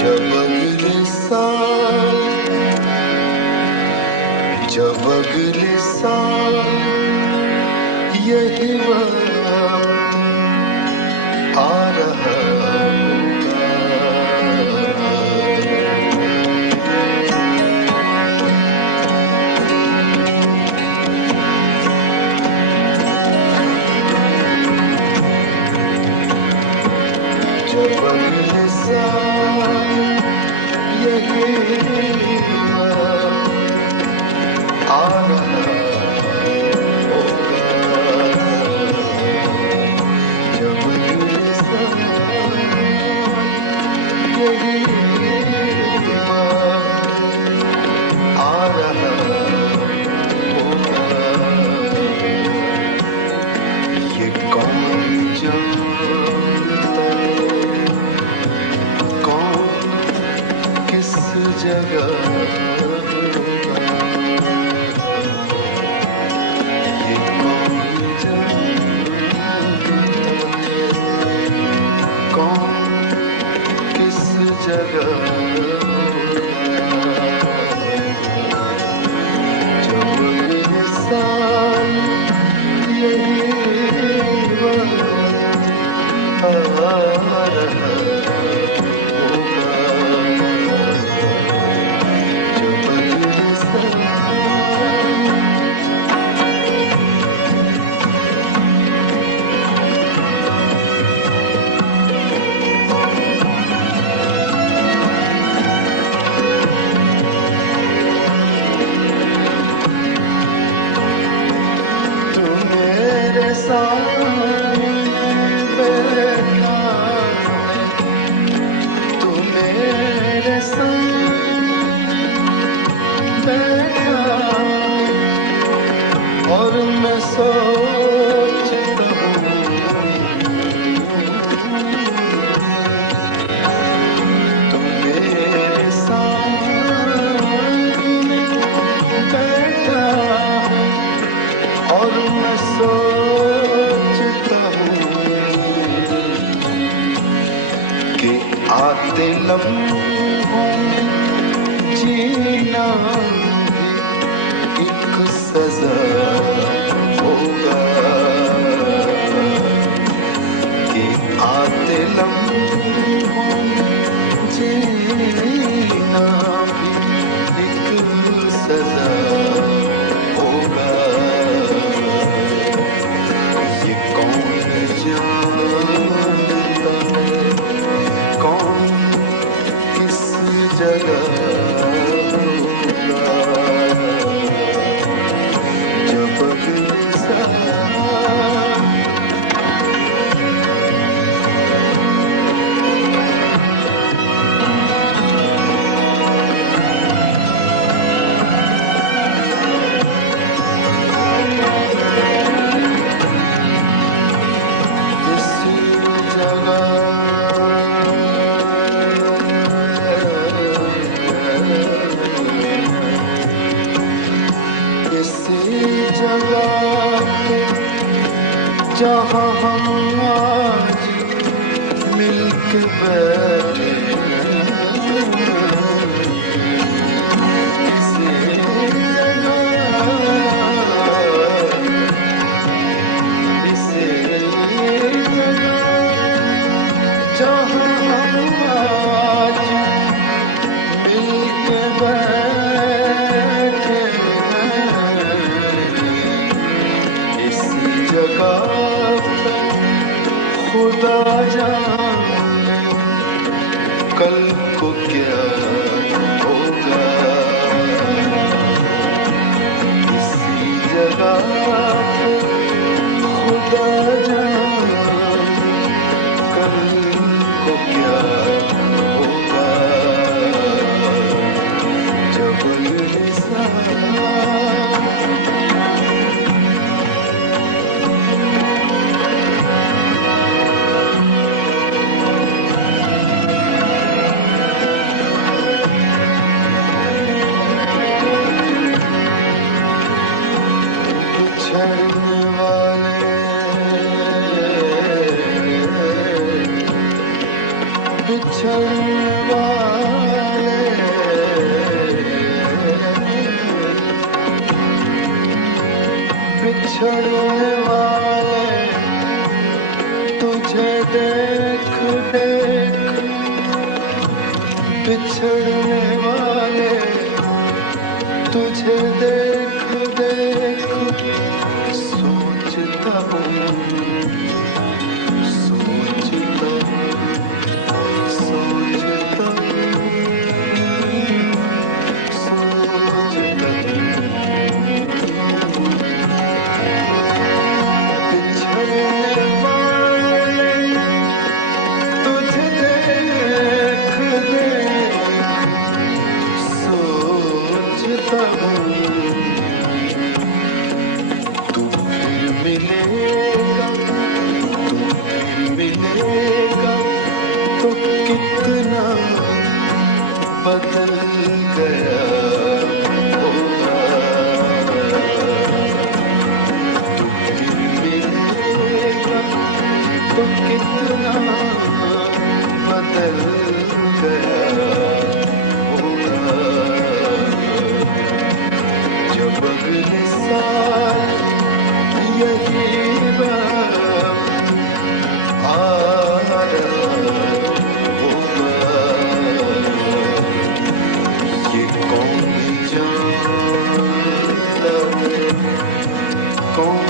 जब अगले साल जब अगले साल यही वक्त आ रहा जब अगले साल यही वक्त आ रहा जब अगले साल यही वक्त आ रहा ये कौन जानता किस जगह ये कौन जानता कौन किस जगह जब अगले साल यही वक्त आ रहा सामने बैठा है तू मेरे सामने बैठा और मैं सोचता हूँ तू मेरे सामने बैठा और मैं आते लम्हों में जीना भी एक सजा होगा कि आते लम्हों में जीना भी एक सजा होगा ये कौन जानता कौन किस जगह होगा जब अगले साल जहाँ हम आज मिलके बैठे इसी जगह जहाँ हम आज मिलके बैठे इसी जगह खुदा जाने कल को क्या होगा इसी जगह खुदा जाने कल को क्या होगा जब अगले साल बिछड़ने वाले तुझे देख देख, बिछड़ने वाले तुझे देख देख, सोचता हूँ सोचता सोचता सोचता, बिछड़ने वाले तुझे देख देख, सोचता हूँ तू फिर मिलेगा, तू फिर मिलेगा तो कितना बदल गया होगा। तू फिर मिलेगा तो कितना बदल गया होगा। जब अगले साल यही वक्त आ रहा होगा, ये कौन जानता है, कौन